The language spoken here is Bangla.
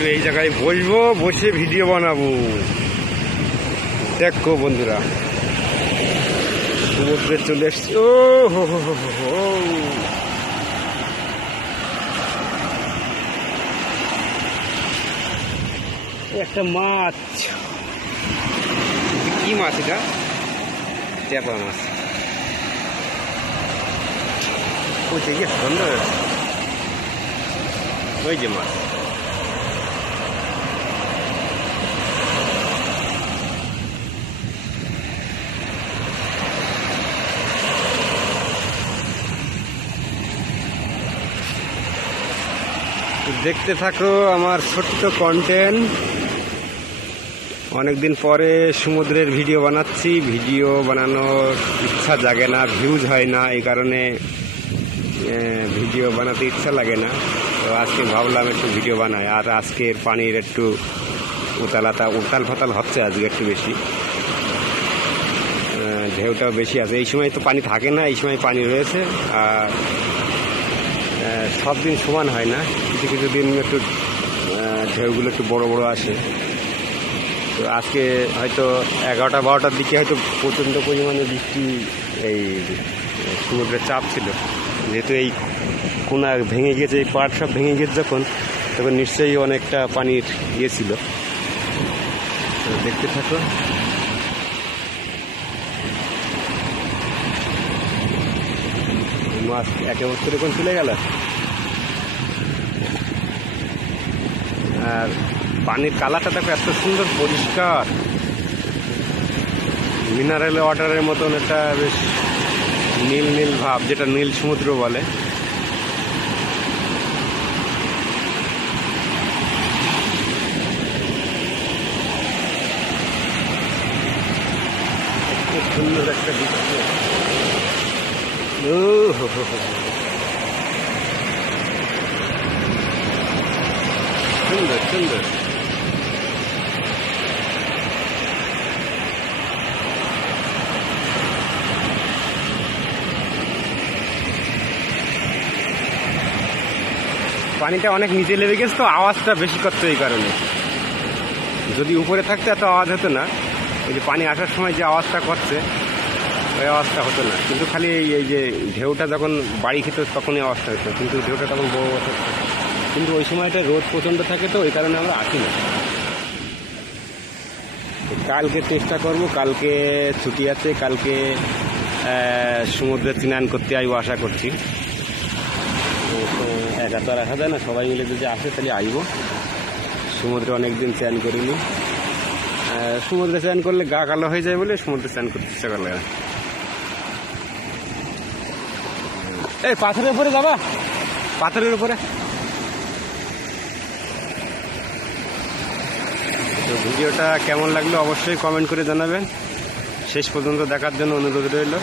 একটু এই জায়গায় বসবো, বসে ভিডিও বানাবো। দেখো বন্ধুরা, সমুদ্রে চলে এসছি। ও হো হো হো হো, একটা মাছ। কি মাছ এটা? ট্যাপা মাছ। ওই যে সুন্দর, ওই যে মাছ। দেখতে থাকো আমার ছোট্ট কন্টেন্ট। অনেকদিন পরে সমুদ্রের ভিডিও বানাচ্ছি। ভিডিও বানানোর ইচ্ছা জাগে না, ভিউজ হয় না, এই কারণে ভিডিও বানাতে ইচ্ছা লাগে না। তো আজকে ভাবলাম একটু ভিডিও বানাই। আর আজকের পানির একটু উতাল ফাতাল হচ্ছে আজকে একটু বেশি, ঢেউটাও বেশি আছে। এই সময় তো পানি থাকে না, এই সময় পানি রয়েছে। আর সব দিন সমান হয় না, কিছু কিছু দিন একটু ঢেউগুলো একটু বড় বড় আসে। তো আজকে হয়তো 11টা-12টার দিকে হয়তো প্রচণ্ড পরিমাণে বৃষ্টি, এই সমুদ্রের চাপ ছিল। যেহেতু এই কোনা ভেঙে গিয়েছে, এই পাড় সব ভেঙে গিয়েছে তখন নিশ্চয়ই অনেকটা পানির ইয়ে ছিল। দেখতে থাকো। মাছ একে বছর এখন চলে গেল। আর পানির কালারটা দেখো এত সুন্দর পরিষ্কার, মিনারেল ওয়াটারের মতন একটা বেশ নীল নীল ভাব, যেটা নীল সমুদ্র বলে। খুব সুন্দর একটা দৃশ্য। সুন্দর সুন্দর। পানিটা অনেক নিচে লেগে গেছে, তো আওয়াজটা বেশি করতো। এই কারণে যদি উপরে থাকতো এত আওয়াজ হতো না। এই যে পানি আসার সময় যে আওয়াজটা করছে, ওই আওয়াজটা হতো না। কিন্তু খালি এই যে ঢেউটা যখন বাড়ি খেত তখনই আওয়াজটা হতো, কিন্তু ঢেউটা তখন বড় বড় থাকতো। কিন্তু ওই সময়টা রোদ প্রচণ্ড থাকে, তো ওই কারণে আমরা আসি না। কালকে চেষ্টা করব, কালকে ছুটি আছে, কালকে সমুদ্রে স্নান করতে আসবো আশা করছি। একা তো রাখা যায় না, সবাই মিলে যদি আসে তাহলে আসব। সমুদ্রে অনেকদিন স্নান করিনি। সমুদ্রে স্নান করলে গা কালো হয়ে যায় বলে সমুদ্রে স্নান করতে ইচ্ছা করে না। এই পাথরের উপরে যাবা, পাথরের উপরে। তো ভিডিওটা কেমন লাগলো অবশ্যই কমেন্ট করে জানাবেন। শেষ পর্যন্ত দেখার জন্য অনুরোধ রইল।